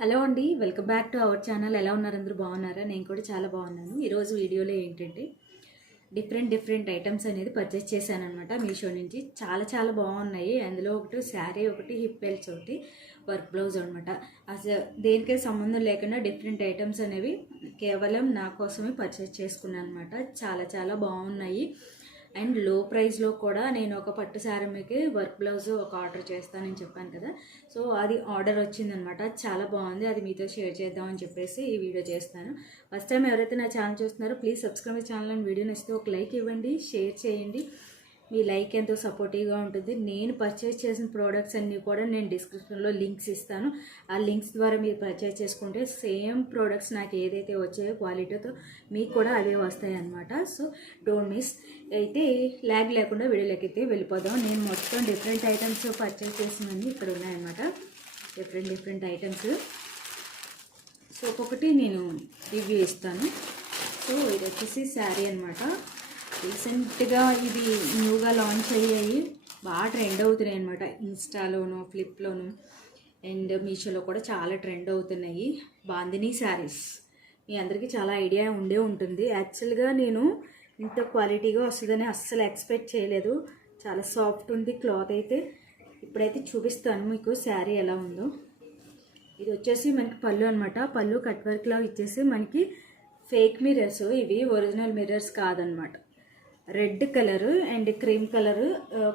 Hello అండి, welcome back to our channel. ఎలా ఉన్నారు? అందరూ బాగున్నారా? నేను కూడా చాలా బాగున్నాను. ఈరోజు వీడియోలో ఏంటంటే డిఫరెంట్ ఐటమ్స్ అనేది పర్చేస్ చేశాను అనమాట మీషో నుంచి. చాలా బాగున్నాయి. అందులో ఒకటి శారీ, ఒకటి హిప్ బెల్ట్స్, ఒకటి వర్క్ బ్లౌజ్ అనమాట. అసలు దేనికే సంబంధం లేకుండా డిఫరెంట్ ఐటమ్స్ అనేవి కేవలం నా కోసమే పర్చేస్ చేసుకున్నాను అనమాట. చాలా బాగున్నాయి. అండ్ లో ప్రైస్లో కూడా నేను ఒక పట్టు శారీకి వర్క్ బ్లౌజ్ ఒక ఆర్డర్ చేస్తానని చెప్పాను కదా. సో అది ఆర్డర్ వచ్చిందనమాట. చాలా బాగుంది. అది మీతో షేర్ చేద్దామని చెప్పేసి ఈ వీడియో చేస్తాను. ఫస్ట్ టైం ఎవరైతే నా ఛానల్ చూస్తున్నారో please subscribe my channel and video నచ్చితే ఒక లైక్ ఇవ్వండి, షేర్ చేయండి. మీ లైక్ ఎంతో సపోర్టివ్గా ఉంటుంది. నేను పర్చేస్ చేసిన ప్రోడక్ట్స్ అన్నీ కూడా నేను డిస్క్రిప్షన్లో లింక్స్ ఇస్తాను. ఆ లింక్స్ ద్వారా మీరు పర్చేస్ చేసుకుంటే సేమ్ ప్రోడక్ట్స్ నాకు ఏదైతే వచ్చాయో క్వాలిటీతో మీకు కూడా అవే వస్తాయి అన్నమాట. So don't miss. అయితే ల్యాగ్ లేకుండా వీడియోలోకి అయితే వెళ్ళిపోదాం. నేను మొత్తం డిఫరెంట్ ఐటమ్స్ పర్చేస్ చేసినవన్నీ ఇక్కడ ఉన్నాయన్నమాట. Different items. సో ఒక్కొక్కటి నేను రివ్యూ ఇస్తాను. సో ఇది వచ్చేసి శారీ అనమాట. రీసెంట్గా ఇది న్యూగా లాంచ్ అయ్యాయి, బాగా ట్రెండ్ అవుతున్నాయి అనమాట. ఇన్స్టాలోను, ఫ్లిప్లోను అండ్ మీషోలో కూడా చాలా ట్రెండ్ అవుతున్నాయి బాందినీ శారీస్. మీ అందరికీ చాలా ఐడియా ఉండే ఉంటుంది. యాక్చువల్గా నేను ఇంత క్వాలిటీగా వస్తుందని అస్సలు ఎక్స్పెక్ట్ చేయలేదు. చాలా సాఫ్ట్ ఉంది క్లాత్ అయితే. ఇప్పుడైతే చూపిస్తాను మీకు శారీ ఎలా ఉందో. ఇది వచ్చేసి మనకి పళ్ళు అనమాట. పళ్ళు కట్ వర్క్లా ఇచ్చేసి మనకి ఫేక్ మిర్రర్స్, ఇవి ఒరిజినల్ మిర్రర్స్ కాదనమాట. Red colour and cream colour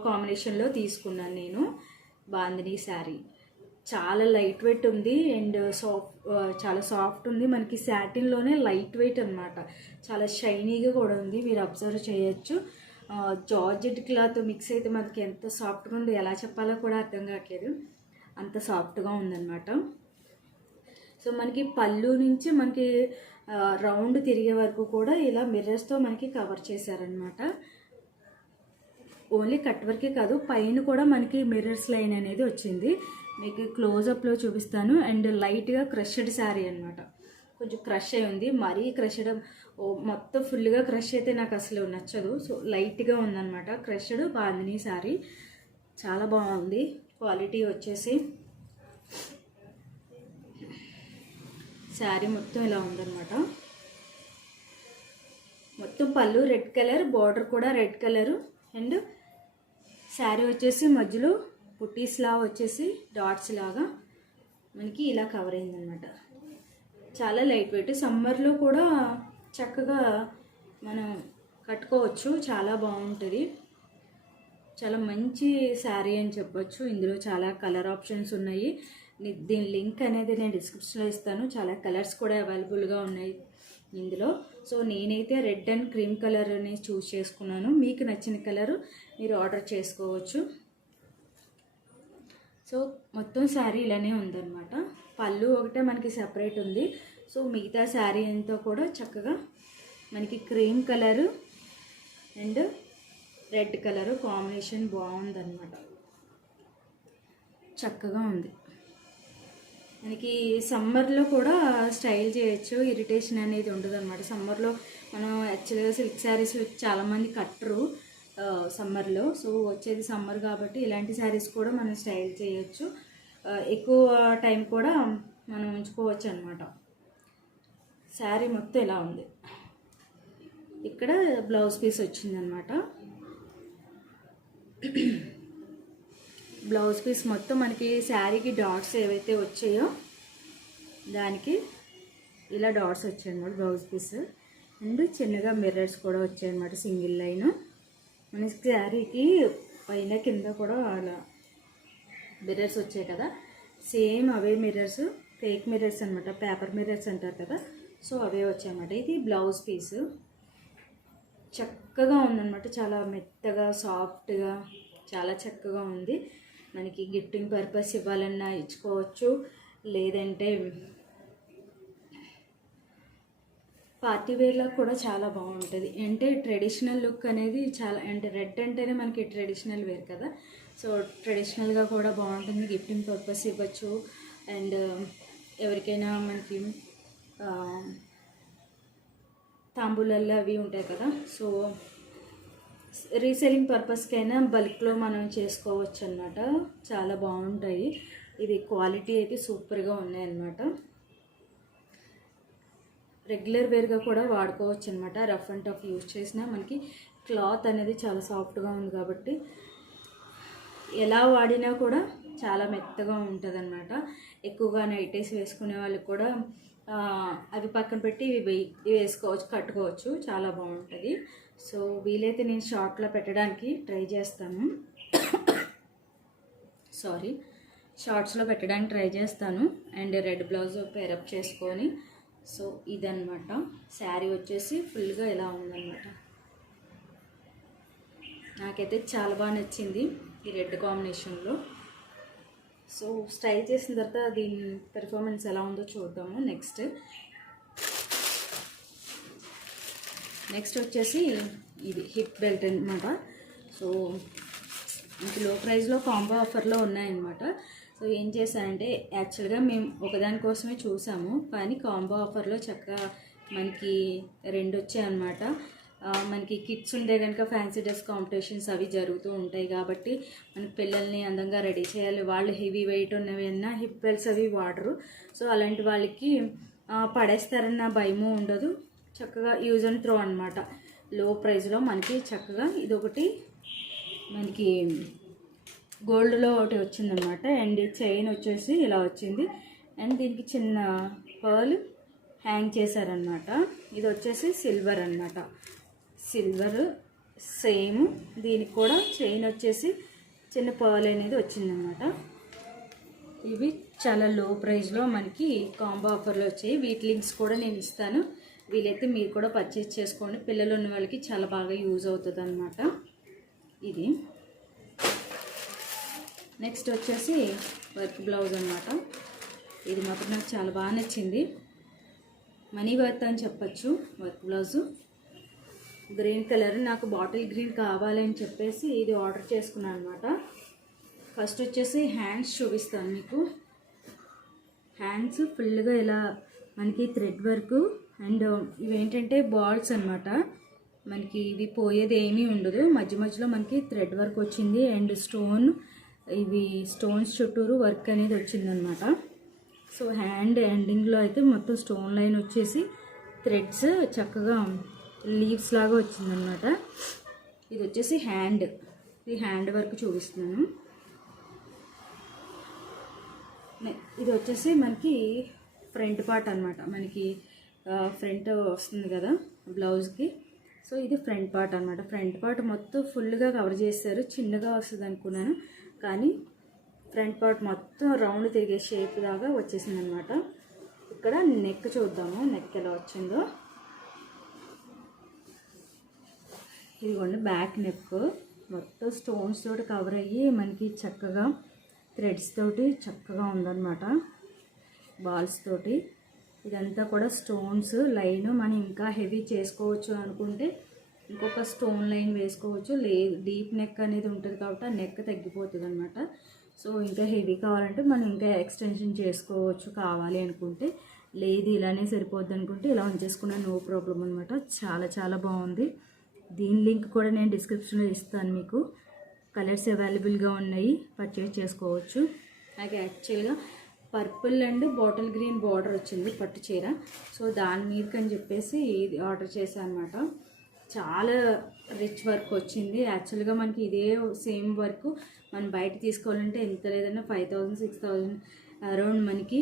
కాంబినేషన్లో తీసుకున్నాను నేను బాందినీ శారీ. చాలా లైట్ వెయిట్ ఉంది అండ్ చాలా సాఫ్ట్ ఉంది. మనకి శాటిన్లోనే లైట్ వెయిట్ అనమాట. చాలా షైనీగా కూడా ఉంది, మీరు అబ్జర్వ్ చేయొచ్చు. జార్జెట్ క్లాత్ మిక్స్ అయితే మనకి ఎంత సాఫ్ట్గా ఉంది, ఎలా చెప్పాలో కూడా అర్థం కావట్లేదు, అంత సాఫ్ట్గా ఉందన్నమాట. సో మనకి పళ్ళు నుంచి మనకి రౌండ్ తిరిగే వరకు కూడా ఇలా మిర్రర్స్తో మనకి కవర్ చేశారనమాట. ఓన్లీ కట్ వర్కే కాదు, పైన కూడా మనకి మిర్రర్స్ లైన్ అనేది వచ్చింది. మీకు క్లోజప్లో చూపిస్తాను. అండ్ లైట్గా క్రష్డ్ శారీ అనమాట. కొంచెం క్రష్ అయి ఉంది. మరీ క్రష్డ్ మొత్తం ఫుల్గా క్రష్ అయితే నాకు అసలు నచ్చదు. సో లైట్గా ఉందన్నమాట క్రష్డ్ బాందినీ శారీ. చాలా బాగుంది. క్వాలిటీ వచ్చేసి శారీ మొత్తం ఇలా ఉందన్నమాట. మొత్తం పళ్ళు రెడ్ కలర్, బార్డర్ కూడా రెడ్ కలరు. అండ్ శారీ వచ్చేసి మధ్యలో పుట్టీస్లా వచ్చేసి డాట్స్ లాగా మనకి ఇలా కవర్ అయిందనమాట. చాలా లైట్ వెయిట్. సమ్మర్లో కూడా చక్కగా మనం కట్టుకోవచ్చు. చాలా బాగుంటుంది. చాలా మంచి శారీ అని చెప్పొచ్చు. ఇందులో చాలా కలర్ ఆప్షన్స్ ఉన్నాయి. దీని లింక్ అనేది నేను డిస్క్రిప్షన్లో ఇస్తాను. చాలా కలర్స్ కూడా అవైలబుల్గా ఉన్నాయి ఇందులో. సో నేనైతే రెడ్ అండ్ క్రీమ్ కలర్ని చూస్ చేసుకున్నాను. మీకు నచ్చిన కలరు మీరు ఆర్డర్ చేసుకోవచ్చు. సో మొత్తం శారీ ఇలానే ఉందన్నమాట. పళ్ళు ఒకటే మనకి సెపరేట్ ఉంది. సో మిగతా శారీ అంతా కూడా చక్కగా మనకి cream colour and red colour combination బాగుందన్నమాట. చక్కగా ఉంది. మనకి సమ్మర్లో కూడా స్టైల్ చేయొచ్చు, ఇరిటేషన్ అనేది ఉండదు అనమాట. సమ్మర్లో మనం యాక్చువల్గా సిల్క్ శారీస్ చాలామంది కట్టరు సమ్మర్లో. సో వచ్చేది సమ్మర్ కాబట్టి ఇలాంటి శారీస్ కూడా మనం స్టైల్ చేయొచ్చు. ఎక్కువ టైం కూడా మనం ఉంచుకోవచ్చు అనమాట. శారీ మొత్తం ఇలా ఉంది. ఇక్కడ బ్లౌజ్ పీస్ వచ్చిందనమాట. బ్లౌజ్ పీస్ మొత్తం మనకి శారీకి డాట్స్ ఏవైతే వచ్చాయో దానికి ఇలా డాట్స్ వచ్చాయన్నమాట బ్లౌజ్ పీస్. అండ్ చిన్నగా మిర్రర్స్ కూడా వచ్చాయన్నమాట, సింగిల్ లైన్. మన శారీకి పైన కింద కూడా అలా మిర్రర్స్ వచ్చాయి కదా, సేమ్ అవే మిర్రర్స్, ఫేక్ మిర్రర్స్ అనమాట, పేపర్ మిర్రర్స్ అంటారు కదా. సో అవే వచ్చాయన్నమాట. ఇది బ్లౌజ్ పీసు. చక్కగా ఉందన్నమాట. చాలా మెత్తగా సాఫ్ట్గా చాలా చక్కగా ఉంది. మనకి గిఫ్టింగ్ పర్పస్ ఇవ్వాలన్నా ఇచ్చుకోవచ్చు, లేదంటే పార్టీ వేర్లో కూడా చాలా బాగుంటుంది. అంటే ట్రెడిషనల్ లుక్ అనేది చాలా, అంటే రెడ్ అంటేనే మనకి ట్రెడిషనల్ వేర్ కదా. సో ట్రెడిషనల్గా కూడా బాగుంటుంది. గిఫ్టింగ్ పర్పస్ ఇవ్వచ్చు. అండ్ ఎవరికైనా మనకి తాంబూలల్లో అవి ఉంటాయి కదా, సో రీసేలింగ్ పర్పస్కైనా బల్క్లో మనం చేసుకోవచ్చు అన్నమాట. చాలా బాగుంటాయి. ఇది క్వాలిటీ అయితే సూపర్గా ఉన్నాయన్నమాట. రెగ్యులర్ వేర్గా కూడా వాడుకోవచ్చు అనమాట. రఫ్ అండ్ టఫ్ యూజ్ చేసినా మనకి క్లాత్ అనేది చాలా సాఫ్ట్గా ఉంది కాబట్టి ఎలా వాడినా కూడా చాలా మెత్తగా ఉంటుంది అనమాట. ఎక్కువగా నైటీస్ వేసుకునే వాళ్ళకి కూడా అవి పక్కన పెట్టి ఇవి వేసుకోవచ్చు, కట్టుకోవచ్చు, చాలా బాగుంటుంది. సో వీలైతే నేను షార్ట్లో పెట్టడానికి ట్రై చేస్తాను. షార్ట్స్లో పెట్టడానికి ట్రై చేస్తాను. అండ్ రెడ్ బ్లౌజ్ పేరప్ చేసుకొని, సో ఇదన్నమాట. శారీ వచ్చేసి ఫుల్గా ఇలా ఉందన్నమాట. నాకైతే చాలా బాగా నచ్చింది ఈ రెడ్ కాంబినేషన్లో. సో స్టైల్ చేసిన తర్వాత దీని పెర్ఫార్మెన్స్ ఎలా ఉందో చూద్దాము. నెక్స్ట్ వచ్చేసి ఇది హిప్ బెల్ట్ అనమాట. సో ఇంక లో ప్రైస్లో కాంబో ఆఫర్లో ఉన్నాయన్నమాట. సో ఏం చేశానంటే యాక్చువల్గా మేము ఒకదానికోసమే చూసాము, కానీ కాంబో ఆఫర్లో చక్కగా మనకి 2 వచ్చాయన్నమాట. మనకి కిడ్స్ ఉండే కనుక ఫ్యాన్సీ డ్రెస్ కాంపిటీషన్స్ అవి జరుగుతూ ఉంటాయి కాబట్టి మనకి పిల్లల్ని అందంగా రెడీ చేయాలి. వాళ్ళు హెవీ వెయిట్ ఉన్నవన్నా హిప్ బెల్ట్స్ అవి వాడరు. సో అలాంటి వాళ్ళకి పడేస్తారన్న భయము ఉండదు. చక్కగా యూజ్ అండ్ త్రో అనమాట. లో ప్రైస్లో మనకి చక్కగా ఇదొకటి మనకి గోల్డ్లో ఒకటి వచ్చిందనమాట. అండ్ చైన్ వచ్చేసి ఇలా వచ్చింది. అండ్ దీనికి చిన్న పర్ల్ హ్యాంగ్ చేశారనమాట. ఇది వచ్చేసి సిల్వర్ అనమాట. సిల్వర్ సేమ్, దీనికి కూడా చైన్ వచ్చేసి చిన్న పర్ల్ అనేది వచ్చిందనమాట. ఇవి చాలా లో ప్రైస్లో మనకి కాంబో ఆఫర్లో వచ్చాయి. వీటి లింక్స్ కూడా నేను ఇస్తాను. వీలైతే మీరు కూడా పర్చేస్ చేసుకోండి. పిల్లలు ఉన్న వాళ్ళకి చాలా బాగా యూజ్ అవుతుంది అనమాట. ఇది నెక్స్ట్ వచ్చేసి వర్క్ బ్లౌజ్ అనమాట. ఇది మాత్రం నాకు చాలా బాగా నచ్చింది. మనీ వర్త్ అని చెప్పచ్చు. వర్క్ బ్లౌజు గ్రీన్ కలర్, నాకు బాటిల్ గ్రీన్ కావాలని చెప్పేసి ఇది ఆర్డర్ చేసుకున్నాను అనమాట. ఫస్ట్ వచ్చేసి హ్యాండ్స్ చూపిస్తాను మీకు. హ్యాండ్స్ ఫుల్గా ఇలా మనకి థ్రెడ్ వర్క్ అండ్ ఇవేంటంటే బాల్స్ అనమాట. మనకి ఇవి పోయేది ఏమీ ఉండదు. మధ్య మధ్యలో మనకి థ్రెడ్ వర్క్ వచ్చింది అండ్ ఇవి స్టోన్స్ చుట్టూరు వర్క్ అనేది వచ్చిందనమాట. సో హ్యాండ్ ఎండింగ్లో అయితే మొత్తం స్టోన్ లైన్ వచ్చేసి థ్రెడ్స్ చక్కగా లీవ్స్ లాగా వచ్చిందనమాట. ఇది వచ్చేసి ఇది హ్యాండ్ వర్క్ చూపిస్తున్నాను. ఇది వచ్చేసి మనకి ఫ్రంట్ పార్ట్ అనమాట. మనకి ఫ్రంట్ వస్తుంది కదా బ్లౌజ్కి. సో ఇది ఫ్రంట్ పార్ట్ అనమాట. ఫ్రంట్ పార్ట్ మొత్తం ఫుల్గా కవర్ చేశారు. చిన్నగా వస్తుంది అనుకున్నాను, కానీ ఫ్రంట్ పార్ట్ మొత్తం రౌండ్ తిరిగే షేప్ దాకా వచ్చేసింది అనమాట. ఇక్కడ నెక్ చూద్దాము, నెక్ ఎలా వచ్చిందో. ఇదిగోండి బ్యాక్ నెక్ మొత్తం స్టోన్స్ తోటి కవర్ అయ్యి మనకి చక్కగా థ్రెడ్స్ తోటి చక్కగా ఉందన్నమాట. బాల్స్ తోటి ఇదంతా కూడా స్టోన్స్ లైన్. మనం ఇంకా హెవీ చేసుకోవచ్చు అనుకుంటే ఇంకొక స్టోన్ లైన్ వేసుకోవచ్చు. లేదు, డీప్ నెక్ అనేది ఉంటుంది కాబట్టి ఆ నెక్ తగ్గిపోతుంది అనమాట. సో ఇంకా హెవీ కావాలంటే మనం ఇంకా ఎక్స్టెన్షన్ చేసుకోవచ్చు కావాలి అనుకుంటే. లేదు ఇలానే సరిపోద్ది అనుకుంటే ఇలా ఉంచేసుకున్నా నో ప్రాబ్లం అనమాట. చాలా చాలా బాగుంది. దీని లింక్ కూడా నేను డిస్క్రిప్షన్లో ఇస్తాను మీకు. కలర్స్ అవైలబుల్గా ఉన్నాయి, పర్చేస్ చేసుకోవచ్చు. నాకు యాక్చువల్గా purple and bottle green border వచ్చింది పట్టు చీర. సో దాని మీదకి అని చెప్పేసి ఇది ఆర్డర్ చేశాను అనమాట. చాలా రిచ్ వర్క్ వచ్చింది. యాక్చువల్గా మనకి ఇదే సేమ్ వర్క్ మనం బయట తీసుకోవాలంటే ఎంత లేదన్నా 5,000 6,000 అరౌండ్ మనకి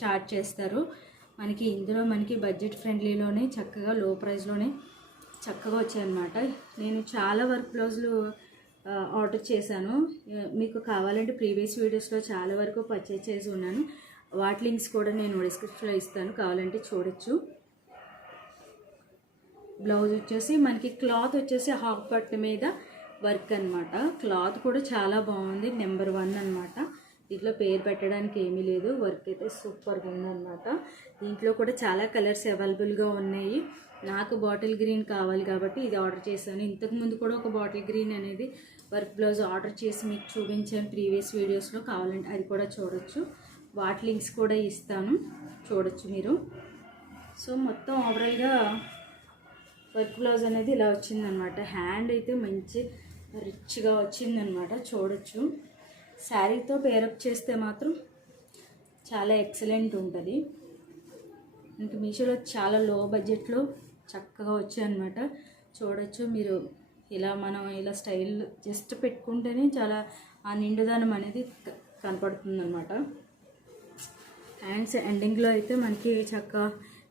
చార్జ్ చేస్తారు. మనకి ఇందులో మనకి బడ్జెట్ ఫ్రెండ్లీలోనే చక్కగా లో ప్రైస్లోనే చక్కగా వచ్చాయన్నమాట. నేను చాలా వర్క్ బ్లౌజులు ఆర్డర్ చేశాను. మీకు కావాలంటే ప్రీవియస్ వీడియోస్లో చాలా వరకు పర్చేజ్ చేసి ఉన్నాను. వాటి లింక్స్ కూడా నేను డిస్క్రిప్షన్లో ఇస్తాను, కావాలంటే చూడొచ్చు. బ్లౌజ్ వచ్చేసి మనకి క్లాత్ వచ్చేసి హాఫ్ పట్టు మీద వర్క్ అనమాట. క్లాత్ కూడా చాలా బాగుంది, నెంబర్ 1 అనమాట. దీంట్లో పేరు పెట్టడానికి ఏమీ లేదు. వర్క్ అయితే సూపర్గా ఉందన్నమాట. దీంట్లో కూడా చాలా కలర్స్ అవైలబుల్గా ఉన్నాయి. నాకు బాటిల్ గ్రీన్ కావాలి కాబట్టి ఇది ఆర్డర్ చేశాను. ఇంతకుముందు కూడా ఒక బాటిల్ గ్రీన్ అనేది వర్క్ బ్లౌజ్ ఆర్డర్ చేసి మీకు చూపించాను ప్రీవియస్ వీడియోస్లో. కావాలంటే అది కూడా చూడొచ్చు. వాటి లింక్స్ కూడా ఇస్తాను, చూడొచ్చు మీరు. సో మొత్తం ఓవరాల్గా వర్క్ బ్లౌజ్ అనేది ఇలా వచ్చిందనమాట. హ్యాండ్ అయితే మంచి రిచ్గా వచ్చిందనమాట, చూడొచ్చు. శారీతో పేరప్ చేస్తే మాత్రం చాలా ఎక్సలెంట్ ఉంటుంది. ఇంకా మీషోలో చాలా లో బడ్జెట్లో చక్కగా వచ్చాయన్నమాట. చూడొచ్చు మీరు. ఇలా మనం ఇలా స్టైల్ జస్ట్ పెట్టుకుంటేనే చాలా ఆ నిండుదనం అనేది కనపడుతుంది అనమాట. హ్యాండ్స్ ఎండింగ్లో అయితే మనకి చక్కగా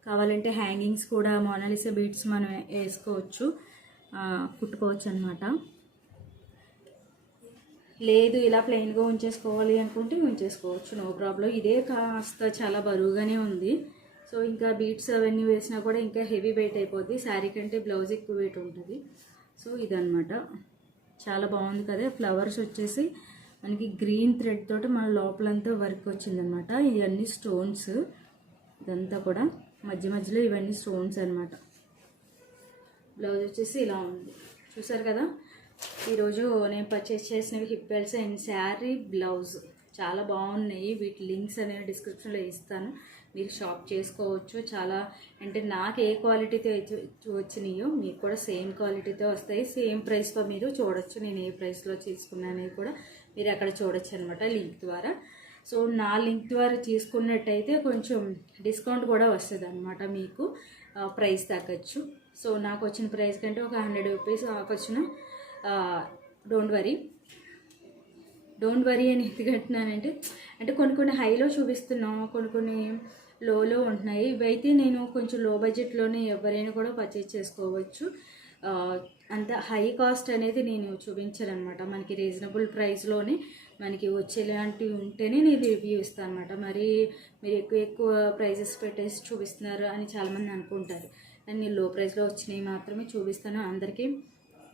కావాలంటే హ్యాంగింగ్స్ కూడా మోనాలిసా బీడ్స్ మనం వేసుకోవచ్చు, కుట్టుకోవచ్చు అనమాట. లేదు ఇలా ప్లెయిన్గా ఉంచేసుకోవాలి అనుకుంటే ఉంచేసుకోవచ్చు, నో ప్రాబ్లం. ఇదే కాస్త చాలా బరువుగానే ఉంది. సో ఇంకా బీట్స్ అవన్నీ వేసినా కూడా ఇంకా హెవీ వెయిట్ అయిపోద్ది. శారీ కంటే బ్లౌజ్ ఎక్కువ వెయిట్ ఉంటుంది. సో ఇదనమాట, చాలా బాగుంది కదా. ఫ్లవర్స్ వచ్చేసి మనకి గ్రీన్ థ్రెడ్ తోటి మన లోపలంతా వర్క్ వచ్చిందనమాట. ఇవన్నీ స్టోన్స్, ఇదంతా కూడా మధ్య మధ్యలో ఇవన్నీ స్టోన్స్ అనమాట. బ్లౌజ్ వచ్చేసి ఇలా ఉంది, చూసారు కదా. ఈరోజు నేను పర్చేస్ చేసినవి hip belts and sari blouse చాలా బాగున్నాయి. వీటి లింక్స్ అనేవి డిస్క్రిప్షన్లో ఇస్తాను, మీరు షాప్ చేసుకోవచ్చు. చాలా అంటే నాకు ఏ క్వాలిటీతో వచ్చినాయో మీకు కూడా సేమ్ క్వాలిటీతో వస్తాయి. సేమ్ ప్రైస్లో మీరు చూడొచ్చు. నేను ఏ ప్రైస్లో తీసుకున్నానని కూడా మీరు అక్కడ చూడొచ్చు అనమాట లింక్ ద్వారా. సో నా లింక్ ద్వారా తీసుకున్నట్టయితే కొంచెం డిస్కౌంట్ కూడా వస్తుంది అనమాట, మీకు ప్రైస్ తగ్గచ్చు. సో నాకు వచ్చిన ప్రైస్ కంటే ఒక 100 రూపీస్ ఆఫ్ వచ్చిన డోంట్ వరీ అని ఎందుకంటున్నానంటే, అంటే కొన్ని హైలో చూపిస్తున్నాం, కొన్ని లోలో ఉంటున్నాయి. ఇవైతే నేను కొంచెం లో బడ్జెట్లోనే ఎవరైనా కూడా పర్చేజ్ చేసుకోవచ్చు. అంత హై కాస్ట్ అనేది నేను చూపించాను అనమాట. మనకి రీజనబుల్ ప్రైస్లోనే మనకి వచ్చేలాంటివి ఉంటేనే నేను రివ్యూ ఇస్తాను అనమాట. మరి మీరు ఎక్కువ ప్రైజెస్ పెట్టేసి చూపిస్తున్నారు అని చాలామంది అనుకుంటారు. నేను లో ప్రైస్లో వచ్చినవి మాత్రమే చూపిస్తాను, అందరికీ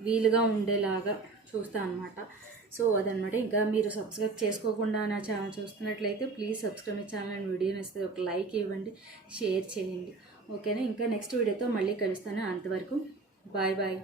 వీలుగా ఉండేలాగా చూస్తాను అనమాట. సో అదనమాట. ఇంకా మీరు సబ్స్క్రైబ్ చేసుకోకుండా నా ఛానల్ చూస్తున్నట్లయితే please subscribe my channel and video నచ్చితే ఒక లైక్ ఇవ్వండి, షేర్ చేయండి. ఓకేనా. ఇంకా నెక్స్ట్ వీడియోతో మళ్ళీ కలుస్తాను. అంతవరకు బాయ్ బాయ్.